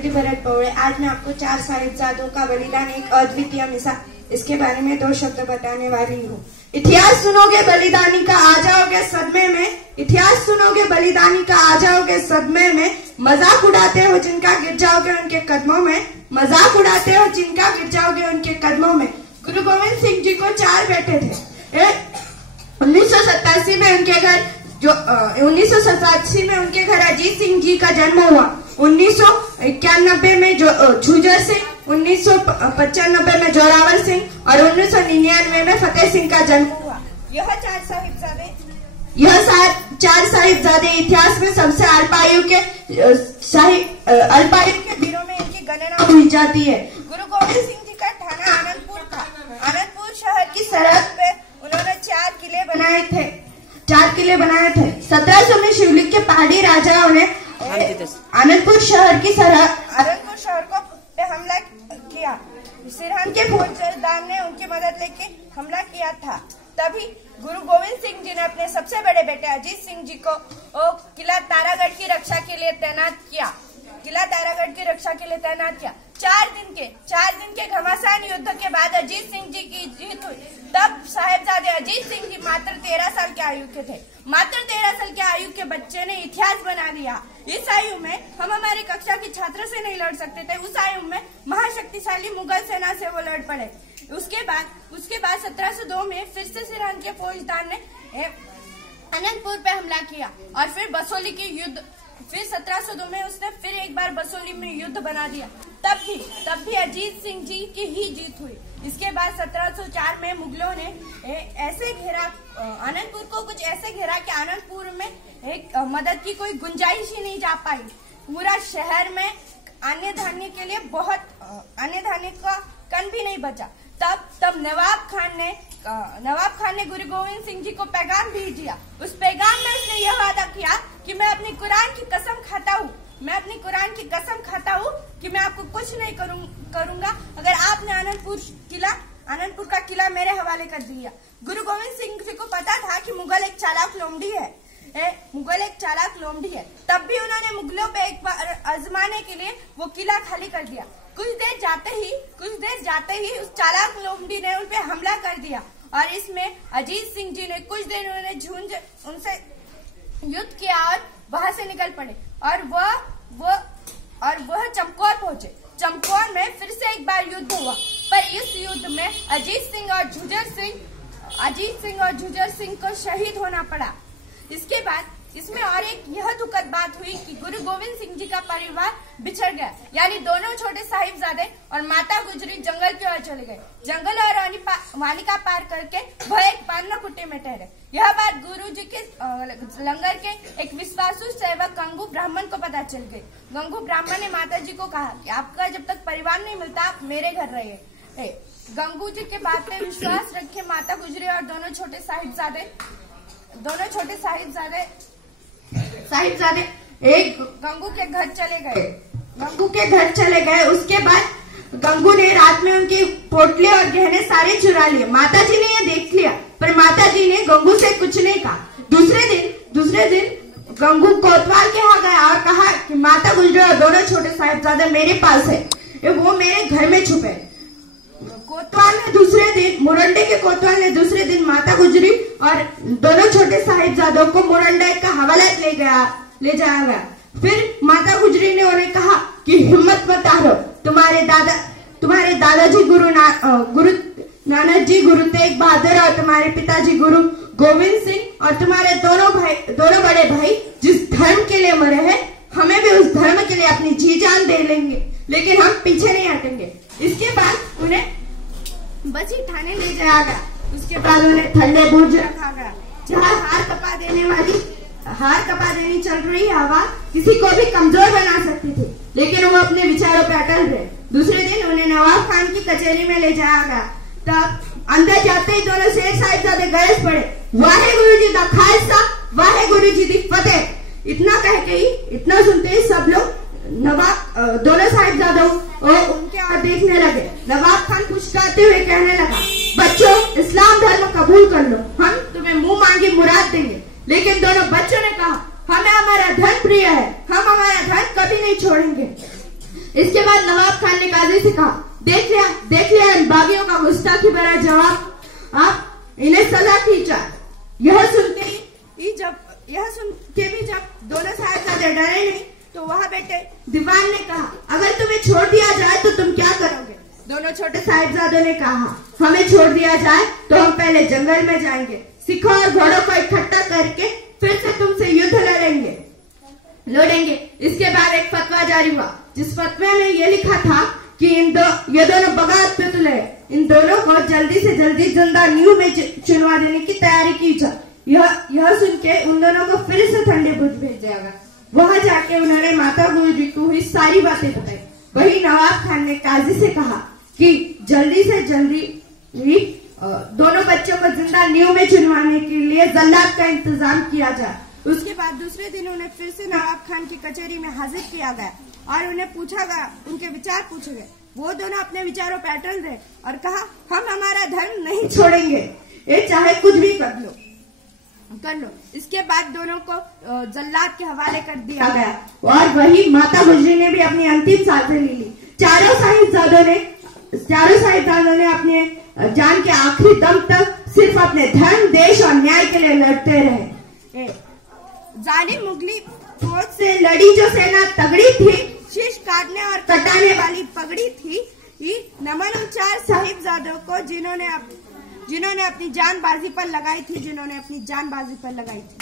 प्रतिनिधि भरत पौड़े। आज मैं आपको 4 साहिबजादों का बलिदान, एक अद्वितीय मिसाल, इसके बारे में 2 शब्द बताने वाली हूँ। इतिहास सुनोगे बलिदानी का, आ जाओगे सदमे में। इतिहास सुनोगे बलिदानी का, आ जाओगे सदमे में। मजाक उड़ाते हो जिनका, गिर जाओगे उनके कदमों में। मजाक उड़ाते हो जिनका, गिर जाओगे उनके कदमों में। गुरु गोविंद सिंह जी को 4 बेटे थे। 1987 में उनके घर 1987 में उनके घर अजीत सिंह जी का जन्म हुआ। 1991 में झुंझर सिंह, 1995 में जोरावर सिंह और 1999 में फतेह सिंह का जन्म हुआ। यह 4 साहिबजादे इतिहास में सबसे अल्पायु के वीरों में इनकी गणना की जाती है। गुरु गोविंद सिंह जी का ठाना आनंदपुर था। आनंदपुर शहर की सरहद पे उन्होंने 4 किले बनाए थे। 1700 में शिवलिंग के पहाड़ी राजाओं ने आनंदपुर शहर पे हमला किया। सिरहन के फौजदार ने उनकी मदद लेके हमला किया था। तभी गुरु गोविंद सिंह जी ने अपने सबसे बड़े बेटे अजीत सिंह जी को किला तारागढ़ की रक्षा के लिए तैनात किया। 4 दिन के घमासान युद्ध के बाद अजीत सिंह जी की जीत हुई। तब साहिबजादे अजीत सिंह जी मात्र 13 साल के आयु के थे। मात्र 13 साल के आयु के बच्चे ने इतिहास बना दिया। इस आयु में हम हमारी कक्षा के छात्र से नहीं लड़ सकते थे। उस आयु में महाशक्तिशाली मुगल सेना से वो लड़ पड़े। उसके बाद 1702 में फिर से सिरहन के फौजदार ने आनंदपुर पे हमला किया और फिर बसोली की युद्ध। फिर 1702 में उसने फिर एक बार बसोली में युद्ध बना दिया। तब भी अजीत सिंह जी की ही जीत हुई। इसके बाद 1704 में मुगलों ने ऐसे घेरा आनंदपुर को, कुछ ऐसे घेरा कि आनंदपुर में एक मदद की कोई गुंजाइश ही नहीं जा पाई। पूरा शहर में अन्य धान्य के लिए अन्य धान्य का कण भी नहीं बचा। तब नवाब खान ने गुरु गोविंद सिंह जी को पैगाम भेज दिया। उस पैगाम में उसने यह वादा किया कि मैं अपनी कुरान की कसम खाता हूँ कि मैं आपको कुछ नहीं करूंगा अगर आपने आनंदपुर का किला मेरे हवाले कर दिया। गुरु गोविंद सिंह जी को पता था कि मुगल एक चालाक लोमड़ी है। तब भी उन्होंने मुगलों पे एक बार आजमाने के लिए वो किला खाली कर दिया। कुछ देर जाते ही उस चालाक लोमड़ी ने उन पे हमला कर दिया और इसमें अजीत सिंह जी ने कुछ देर उनसे युद्ध किया और वहां से निकल पड़े और वह चमकौर पहुंचे। चमकौर में फिर से एक बार युद्ध हुआ, पर इस युद्ध में अजीत सिंह और झुंझर सिंह को शहीद होना पड़ा। इसके बाद इसमें और एक यह दुखद बात हुई कि गुरु गोविंद सिंह जी का परिवार बिछड़ गया, यानी दोनों छोटे साहिबजादे और माता गुजरी जंगल की ओर चले गए। जंगल और वानिका पार करके वह एक पान्नाकुट्टी में ठहरे। यह बात गुरु जी के लंगर के एक विश्वासु सेवक गंगू ब्राह्मण को पता चल गई। गंगू ब्राह्मण ने माता जी को कहा कि आपका जब तक परिवार नहीं मिलता आप मेरे घर रहिए। गंगू जी के बात पे विश्वास रखे माता गुजरी और दोनों छोटे साहिबजादे एक गंगू के घर चले गए। उसके बाद गंगू ने रात में उनकी पोटली और गहने सारे चुरा लिए। माता जी ने यह देख लिया, पर माता जी ने गंगू से कुछ नहीं कहा। दूसरे दिन गंगू कोतवाल के यहाँ गया और कहा कि माता गुजरी और दोनों छोटे साहिबजादे मेरे पास है, वो मेरे घर में छुपे। मुरंडे के कोतवाल ने दूसरे दिन माता गुजरी और दोनों छोटे साहिबजादों को मुरंडे का हवाला ले जाया गया। फिर माता गुजरी ने उन्हें कहा कि हिम्मत मत हारो, तुम्हारे दादाजी गुरु नानक जी, गुरु तेग बहादुर और तुम्हारे पिताजी गुरु गोविंद सिंह और तुम्हारे दोनों बड़े भाई जिस धर्म के लिए मरे हैं, हमें भी उस धर्म के लिए अपनी जी जान दे लेंगे, लेकिन हम पीछे नहीं हटेंगे। इसके बाद उन्हें बची ठाणे ले जाया गया। उसके बाद उन्हें ठंडे बुर्ज रखा गया, जहाँ हार कपा देनी चल रही हवा किसी को भी कमजोर बना सकती थी, लेकिन वो अपने विचारों पर अटल रहे। दूसरे दिन उन्हें नवाब खान की कचहरी में ले जाया गया। तब अंदर जाते ही दोनों शेख साहिबजादे गरज पड़े, वाहे गुरु जी दा खालसा, वाहे गुरु जी दी फतेह। इतना सुनते ही सब लोग दोनों साहिबजादों उनके और देखने लगे। नवाब खान पुचकारते हुए कहने लगा, बच्चों इस्लाम धर्म कबूल कर लो, हम तुम्हें मुंह मांगी मुराद देंगे। लेकिन दोनों बच्चों ने कहा, हमें हमारा धन प्रिय है, हम हमारा धन कभी नहीं छोड़ेंगे। इसके बाद नवाब खान ने काजी से कहा, देख लिया इन बागियों का गुस्ताखी भरा जवाब, आप इन्हें सजा की जाए। यह सुन के भी जब दोनों साहिबजादे डरे नहीं तो वहाँ बैठे दीवान ने कहा, अगर तुम्हें छोड़ दिया जाए तो तुम क्या करोगे? दोनों छोटे साहिबजादों ने कहा, हमें छोड़ दिया जाए तो हम पहले जंगल में जाएंगे, सिखों और घोड़ों को इकट्ठा करके फिर से तुमसे युद्ध लड़ेंगे। इसके बाद एक फतवा जारी हुआ, जिस फतवे में ये लिखा था कि ये दोनों बगावत पे तुले, इन दोनों को जल्दी से जल्दी जिंदा नींव में चुनवा देने की तैयारी की जाए। यह सुन के उन दोनों को फिर से ठंडे बुर्ज भेजा गया। वहां जाके उन्होंने माता गुजरी को हुई सारी बातें बताई। वही नवाब खान ने काजी से कहा कि जल्दी से जल्दी दोनों बच्चों को जिंदा नींव में चुनवाने के लिए जल्लाद का इंतजाम किया जाए। उसके बाद दूसरे दिन उन्हें फिर से नवाब खान की कचहरी में हाजिर किया गया और उन्हें पूछा गया, उनके विचार पूछे गए। वो दोनों अपने विचारों पर अटल रहे और कहा, हम हमारा धर्म नहीं छोड़ेंगे, ये चाहे कुछ भी कर लो। इसके बाद दोनों को जल्लाद के हवाले कर दिया गया और वही माता गुजरी ने भी अपनी अंतिम सांसें ले ली। चारों साहिबजादों ने अपने जान के आखिरी दम तक सिर्फ अपने धर्म, देश और न्याय के लिए लड़ते रहे। जालिम मुगली फौज से लड़ी जो सेना तगड़ी थी, शीश काटने और कटाने वाली पगड़ी थी, नमन उन चार साहिबजादों को जिन्होंने अपनी जान बाजी पर लगाई थी।